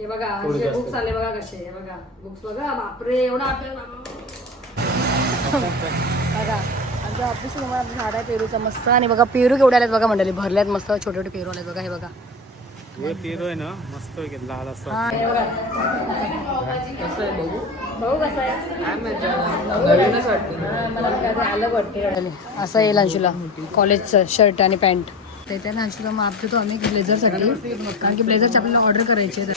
हे बघा हे जास्त. बुक्स आले बघा कसे हे बघा. बुक्स बघा बापरे एवढा आपल्याला बघा आमच्या ऑफिस समोर झाड आहे पेरूचा मस्त. आणि बघा पेरू केवढे आलेत बघा मंडळी भरल्यात मस्त छोटे छोटे पेरू आलेत बघा हे बघा. हे पेरू आहे ना मस्त आहे की लाल असं. बघा. कसं आहे भाऊ कसा हा, मला असं अंशुला कॉलेजचं शर्ट आणि पॅन्ट ते त्याला अंशुला माप देतो आम्ही ब्लेझरसाठी कारण की ब्लेझरची आपल्याला ऑर्डर करायची आहे.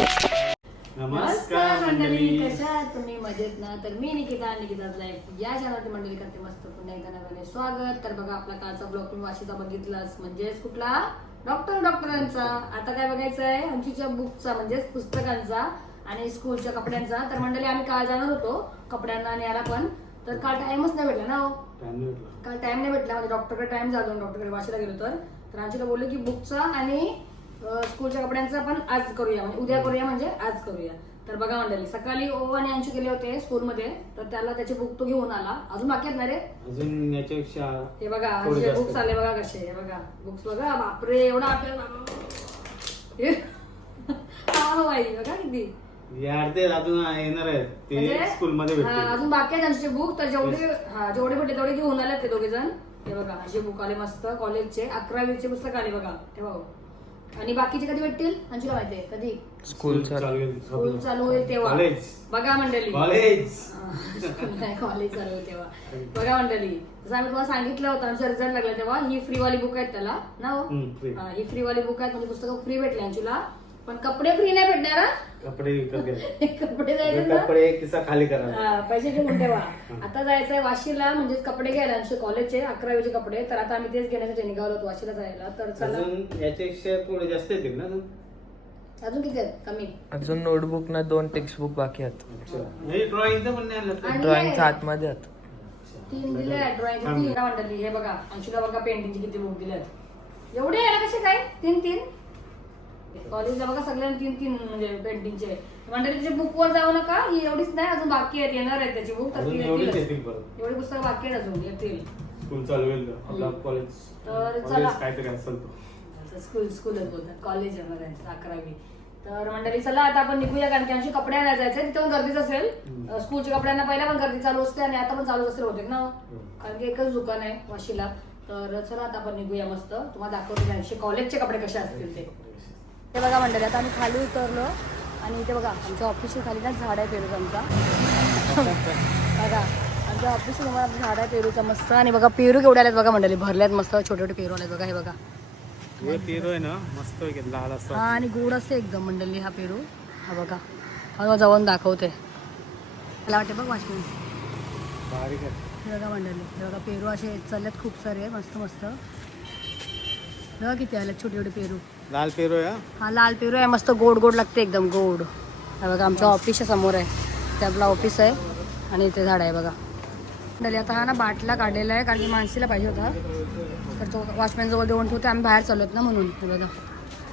नमस्कार मंडळी कशा तुम्ही मजेत ना? तर मी निकिता निकिताच लाईफ या चॅनलवरती मंडळी करते मस्त पुन्हा एकदा नव्याने स्वागत. तर बघा आपला कालचा ब्लॉग तुम्ही वाशीचा बघितलाच. म्हणजेच कुठला? डॉक्टर डॉक्टरांचा आता काय बघायचं आहे? आमच्या बुकचा म्हणजेच पुस्तकांचा आणि स्कूलच्या कपड्यांचा. तर मंडळी आम्ही काल जाणार होतो कपड्यांना न्यायला पण. तर काल टाइमच नाही भेटला ना हो. काल टाइम नाही भेटला. म्हणजे डॉक्टरकडे टाइम झाला डॉक्टरकडे वाशीला गेलो तर तर आमच्याला बोलले की बुकचा आणि स्कूलच्या कपड्यांचा पण आज करूया म्हणजे उद्या करूया म्हणजे आज करूया. तर बघा मंडळी सकाळी ओ आणि अंशू गेले होते स्कूलमध्ये तर त्याला त्याचे बुक तो घेऊन आला. अजून बाकी आहेत ना रे? अजून याच्यापेक्षा हे बघा थोडी जास्त. बुक्स आले बघा कसे हे बघा. बुक्स बघा बापरे एवढा आपल्याला हे. हा बाई बघा किती. हे अर्धे अजून येणार आहेत. ते म्हणजे, स्कूल मध्ये हा, भेटतील. अजून बाकी आहेत त्यांचे बुक तर जेवढे हा जेवढे भेटले तेवढे घेऊन आले ते दोघे जण हे बघा असे बुक आले मस्त कॉलेजचे अकरावीचे पुस्तक आले बघा. हे. बघा आणि बाकीचे कधी भेटतील? अंशुला माहितीये कधी? स्कूल चालू. स्कूल चालू होईल तेव्हा. कॉलेज. बघा मंडळी. कॉलेज. नाही कॉलेज चालू होईल तेव्हा. बघा मंडळी. जसं आम्ही तुम्हाला सांगितलं होतं आमचा रिझल्ट लागला तेव्हा ही फ्री वाली बुक आहेत त्याला. ना हो? हम्म, free. हा, ही फ्री वाली बुक आहेत म्हणजे पुस्तकं फ्री भेटली अंशुला. पण कपडे फ्री नाही भेटणार हा? कपडे विकत कपडे जायचे ना? कपडे किस्सा खाली करा. हा, पैसे घेऊन ठेवा. आता जायचंय वाशीला म्हणजे कपडे घ्यायला आमचे कॉलेजचे अकरावीचे कपडे. तर आता आम्ही तेच घेण्यासाठी निघालो होतो वाशीला जायला. तर चला. अजून याच्यापेक्षा थोडे जास्त येतील ना अजून? अजून किती आहेत? कमी. अजून नोटबुक ना दोन टेक्स्ट बुक बाकी आहेत. अच्छा. हे ड्रॉइंगचं पण नाही आणलं का? आणि ड्रॉइंगच्या आतमध्ये आहेत. तीन दिले ड्रॉइंग चांगलं. तीन मंडळी. हे बघा अंशुला बघा पेंटिंगचे किती बुक दिलेत एवढे यायला कसे काय? तीन तीन? कॉलेजला बघा सगळ्यांना तीन तीन म्हणजे पेंटिंगचे मंडळी त्याच्या बुक वर जाऊ नका ही एवढीच नाही अजून बाकी आहेत येणार आहेत त्याची बुक तर अजून ती एवढेच येतीलच. येतील परत एवढी पुस्तकं बाकी आहेत अजून येतील स्कूल चालू होईल तर. आपला कॉलेज तर चला. कॉलेज काहीतरी असेल तो स्कूल स्कूलच बोलतात कॉलेज आहे अकरावी तर मंडळी चला आता आपण निघूया कारण की आमची कपडे आणायला जायचे तिथे पण गर्दीच असेल हम्म. अं, स्कूलच्या कपड्यांना पहिला पण गर्दी चालू असते आणि आता पण चालू असेल होते ना? हम्म. कारण की एकच दुकान आहे वाशीला तर चला आता आपण निघूया मस्त तुम्हाला दाखवते कॉलेजचे कपडे कसे असतील ते ते बघा मंडळी आता आम्ही खाली उतरलो आणि इथे बघा आमच्या ऑफिसच्या खाली ना झाड आहे पेरूचा आमचा. बघा आमच्या ऑफिसच्या समोर आमचं झाड आहे पेरूचा मस्त. आणि बघा पेरू केवढे आलेत बघा मंडळी भरल्यात मस्त छोटे छोटे पेरू आलेत बघा हे बघा. हे पेरू आहे ना मस्त आहे की लाल असं. हा आणि गोड असते एकदम मंडळी हा पेरू. हा बघा हा जाऊन दाखवते. मला वाटते बघ वाचून बारीक आहे. हे बघा मंडळी हे बघा पेरू असे चाललेत खूप सारे मस्त मस्त बघा किती आले छोटे छोटे पेरू. लाल पेरू आहे हा? लाल पेरू आहे. मस्त गोड गोड लागते एकदम गोड. हा बघा आमच्या ऑफिसच्या समोर आहे. ते आपलं ऑफिस आहे आणि इथे झाड आहे बघा. मंडळी आता हा ना बाटला काढलेला आहे कारण की माणसीला पाहिजे होता. तर तो वॉचमॅन जवळ देऊन ठेवते आम्ही बाहेर चाललोत ना म्हणून बघा.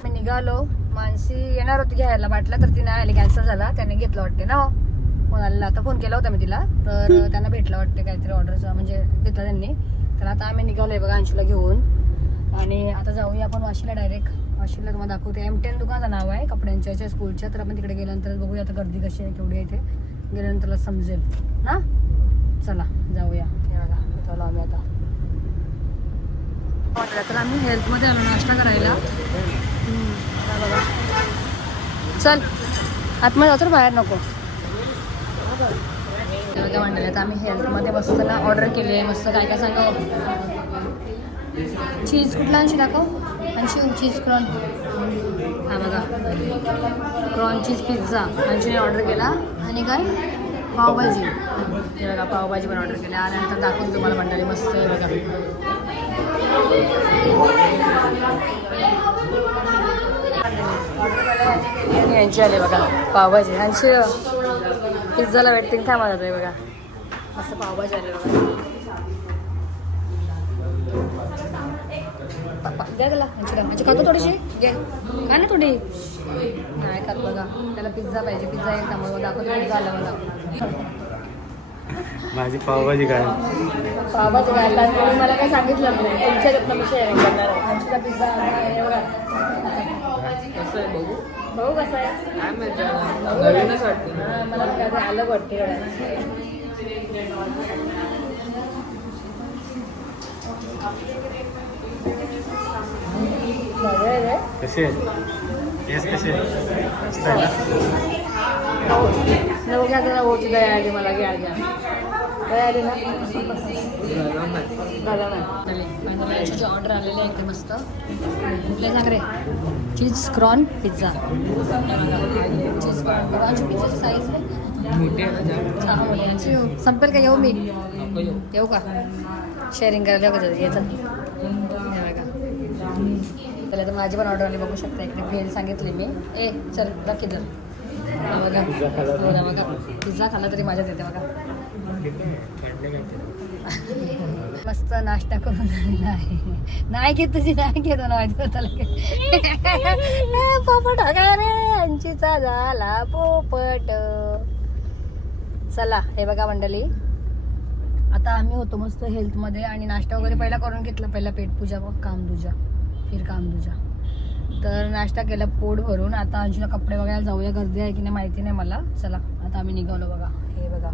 मी निघालो. मानसी येणार होती घ्यायला बाटला तर ती नाही आली कॅन्सल झाला. त्याने घेतलं वाटते ना हो. कोणाला आता फोन केला होता मी तिला. तर त्यांना भेटलं वाटते काहीतरी ऑर्डरचा म्हणजे घेतला त्यांनी. तर आता आम्ही निघालोय बघा अंशूला घेऊन. आणि आता जाऊया आपण वाशीला डायरेक्ट शिल्लक तुम्हाला दाखवते. एम टेन दुकानाचं नाव आहे कपड्यांच्या याच्या स्कूलच्या तर आपण तिकडे गेल्यानंतर बघूया आता गर्दी कशी आहे केवढी आहे इथे. गेल्यानंतर समजेल. ना चला जाऊया. चला आम्ही आता. तर आम्ही हेल्थमध्ये आलो नाश्ता करायला. चल आतमध्ये जातो रे, बाहेर नको. तर आम्ही हेल्थमध्ये मस्त ना ऑर्डर केली आहे. मस्त काय काय सांगा हो. चीज कुठला आणशी दाखव. आणशी चीज क्रॉन हा बघा. क्रॉन चीज पिझ्झा आणशीने ऑर्डर केला. आणि काय? पावभाजी. हे बघा पावभाजी पण ऑर्डर केला आल्यानंतर दाखवून तुम्हाला मंडळी. मस्त आहे बघा. आणि यांची आले बघा पावभाजी. यांची पिझ्झाला वेटिंग थांबा आहे बघा. मस्त पावभाजी आले बघा. द्या त्याला यांची खातो थोडीशी? घे. खा ना थोडी. नाही खात बघा. त्याला पिझ्झा पाहिजे. पिझ्झा येईल त्यामुळे मग दाखवतो पिझ्झा आला मला माझी पावभाजी काय पावभाजी तुम्ही मला काही सांगितलं नाही. तुमच्या करणार आहे. आमचा पिझ्झा आहे बघा. कसं आहे बघू? भाऊ कसा आहे. काय माहिती. नवीनच वाटते. ना हा, मला काहीतरी आलं वाटते एवढं. बरं आहे रे. कसे येस कसे मस्त आहे ना? हो. न बघा जरा होती दया आली मला घ्या घ्या. दया आली ना. झालं ऑर्डर आलेली आहे एकदम मस्त. कुठले सांग रे? Cheese crown pizza cheese crown क्रॉनची पिझ्झाची साईज मोठी. संपेल का? येऊ मी? येऊ. येऊ का? शेअरिंग करायला का याचं त्याला तर माझी पण ऑर्डर आली बघू शकता इकडे भेल सांगितली मी. ए चल इधर हा बघा. हो बघा. पिझ्झा खाल्ला तरी माझ्यात येते बघा. मस्त नाश्ता करून आहे. नाही घेत तुझी नाही घेत ना होतं पोपट का रे? अंशीचा झाला पोपट. चला हे बघा मंडळी. आता आम्ही होतो मस्त हेल्थमध्ये आणि नाश्ता वगैरे पहिला करून घेतला. पहिला पेटपूजा मग कामदुजा फिर कामदुजा तर नाश्ता केला पोट भरून. आता अंशूला कपडे बघायला जाऊया. गर्दी आहे की नाही माहिती नाही मला. चला आता आम्ही निघालो बघा. हे बघा.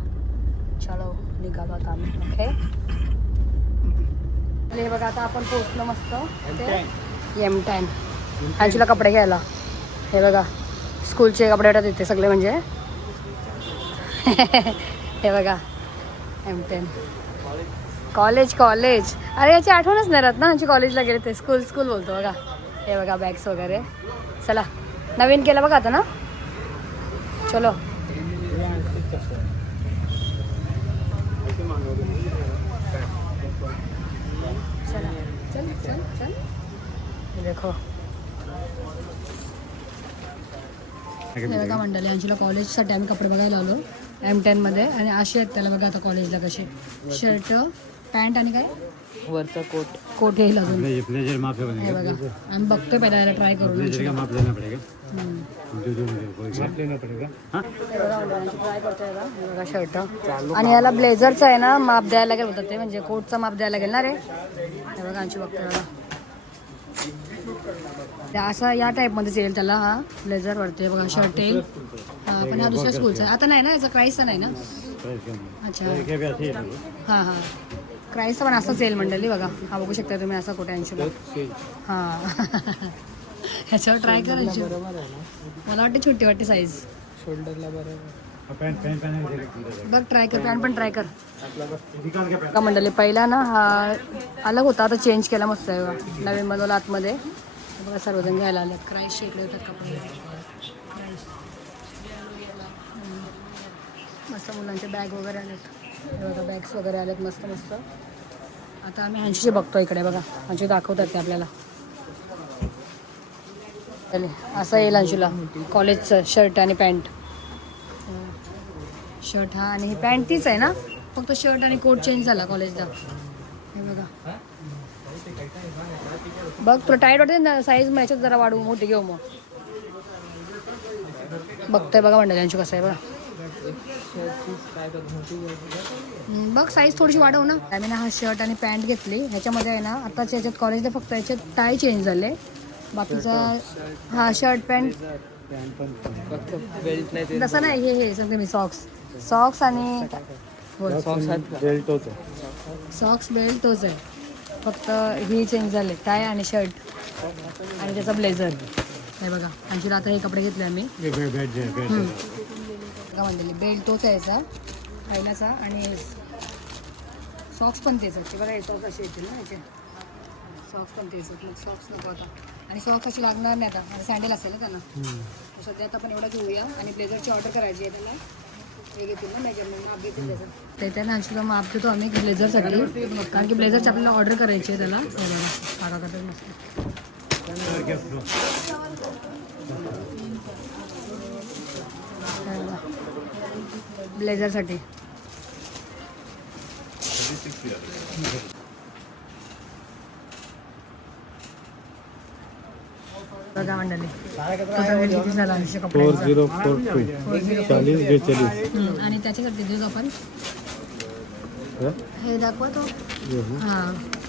चलो निघालो आता आम्ही. ओके हे बघा आता आपण पोहोचलो मस्त. एम टाईम अंशूला कपडे घ्यायला. हे बघा स्कूलचे कपडे वाटत येते सगळे म्हणजे. हे बघा एम टेन कॉलेज कॉलेज. अरे याची आठवणच नाही राहत ना. आमची कॉलेजला गेले ते. स्कूल स्कूल बोलतो बघा. हे बघा बॅग्स वगैरे. चला. नवीन केलं बघा आता ना? चलो. चला. चल चल चल. देखो. बघा मंडळी अंशूला कॉलेजसाठी आम्ही कपडे बघायला आलो. एम टेनमध्ये आणि असे आहेत त्याला बघा आता कॉलेजला कसे. शर्ट पॅन्ट आणि काय? वरचा कोट. कोट येईल अजून. हे बघा. आम्ही बघतोय पहिला याला ट्राय करून का? लेना पड़ेगा. जो जो मुझे लेना पड़ेगा हाँ हे बघा. हे? शर्ट आणि याला ब्लेझरचं आहे ना माप द्यायला लागेल होतं ते म्हणजे कोटचं माप द्यायला लागेल ना रे हे बघा आमची बघतोय बघा. ते असा या टाईपमध्येच येईल त्याला हा. ब्लेझर वरती बघा शर्ट येईल हा पण हा दुसऱ्या स्कूलचा आहे. आता नाही ना याचा क्राईसचा नाही ना? अच्छा. है है. ना क्राईसचा पण असाच येईल मंडळी बघा. हा बघू शकता तुम्ही असा कुठे ऐंशीला हां. ह्याच्यावर ट्राय करायची. बरोबर आहे ना? मला वाटते छोटी वाटते साईज शोल्डरला देखो बघ ट्राय कर पॅन्ट पण ट्राय कर. के मंडळी पहिला ना हा अलग होता आता चेंज केला मस्त आहे बघा. नवीन बनवला आतमध्ये. हे बघा सर्वजण घ्यायला आले क्राईसचे इकडे होतात कपडे. क्राईस. मस्त मुलांचे बॅग वगैरे आलेत. हे बघा बॅग्स वगैरे आलेत मस्त मस्त. आता आम्ही ऐंशीचे बघतो इकडे बघा. ऐंशी दाखवतात ते आपल्याला. चले असं येईल अंशूला. कॉलेजचं शर्ट आणि पॅन्ट शर्ट हा आणि ही पॅन्ट तीच आहे ना? फक्त शर्ट आणि कोट चेंज झाला कॉलेजला हे बघा. बघ तुला टाईट वाटते ना? साईज मग याच्यात जरा वाढवू मोठी घेऊ मग. बघतोय बघा मंडळ यांची कसं आहे बघा. बघ साईज थोडीशी वाढव ना. आम्ही ना हा शर्ट आणि पॅन्ट घेतली. ह्याच्यामध्ये आहे ना आताच्या ह्याच्यात कॉलेजला फक्त याच्यात टाय चेंज झाले. बाकीचा हा शर्ट पॅन्ट नाही तसं नाही हे हे सांगते मी सॉक्स सॉक्स आणि सॉक्स बेल्ट तोच आहे. फक्त ही चेंज झाले टाय आणि शर्ट आणि त्याचा ब्लेझर हे बघा अंशूला आता हे कपडे घेतले आम्ही. म्हणलेली? बेल्ट तोच आहे याचा पहिलाचा आणि सॉक्स पण तेच आहेत बघा सॉक्स असे येतील ना याचे. सॉक्स पण तेच आहेत मग सॉक्स नको आता. आणि सॉक्स असे लागणार नाही आता. आणि सँडल असेल ना त्यांना सध्या आता आपण एवढं घेऊया. आणि ब्लेझरची ऑर्डर करायची आहे त्याला. हे घेतील ना मेजरमेंट माप घेतील त्याचं. ते त्याला अंशूला माप देतो आम्ही ब्लेझरसाठी कारण की ब्लेझरची आपल्याला ऑर्डर करायची आहे त्याला. बघा काका मस्त तर घे फ्लो. ब्लेझरसाठी. बघा मंडळी किती झाला फोर झिरो फोर टू. चाळीस बेचाळीस. हम्म, आणि त्याच्यासाठी देऊ आपण? हा? दाखवा तो हे? हा.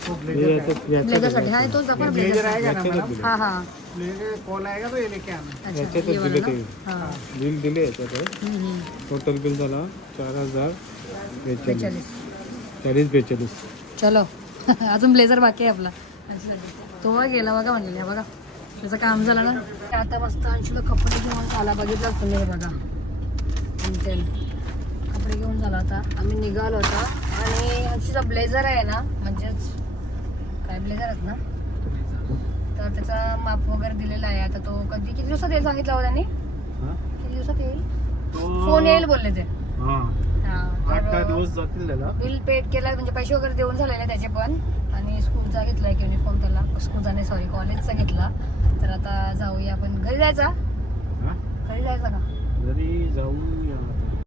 हे ब्लेझरसाठी. हा तोच दाखवा ब्लेझर. दिले. हा हा. कॉल आएगा तो ये लेके आना अच्छा याच्यातच हे वाला दिले ना? ते. हा. बिल दिले याच्यात हम्म, हम्म. टोटल बिल झाला चार हजार बेचाळीस. बेचाळीस चाळीस बेचाळीस. चलो. अजून ब्लेझर बाकी आहे आपला. तो गेला बघा म्हणलेला हे बघा. त्याचं काम झालं ना. आता मस्त अंशूला कपडे घेऊन आला बघितलं तुम्ही हे बघा. आणि ते कपडे घेऊन झाला आता. आम्ही निघालो होता आणि अंशूचा ब्लेझर आहे ना म्हणजेच काय ब्लेझर आहेत ना? त्याचा माप वगैरे दिलेला आहे. आता तो कधी किती दिवसात येईल सांगितलं होतं त्यांनी? किती दिवसात येईल? फोन येईल बोलले ते. आठ तर- दहा दिवस जातील त्याला. बिल पेड केला म्हणजे पैसे वगैरे देऊन झालेले त्याचे पण. आणि स्कूलचा घेतला एक युनिफॉर्म त्याला. स्कूलचा नाही सॉरी कॉलेजचा घेतला. तर आता जाऊया आपण. घरी जायचा? घरी जायचा का? जरी जाऊया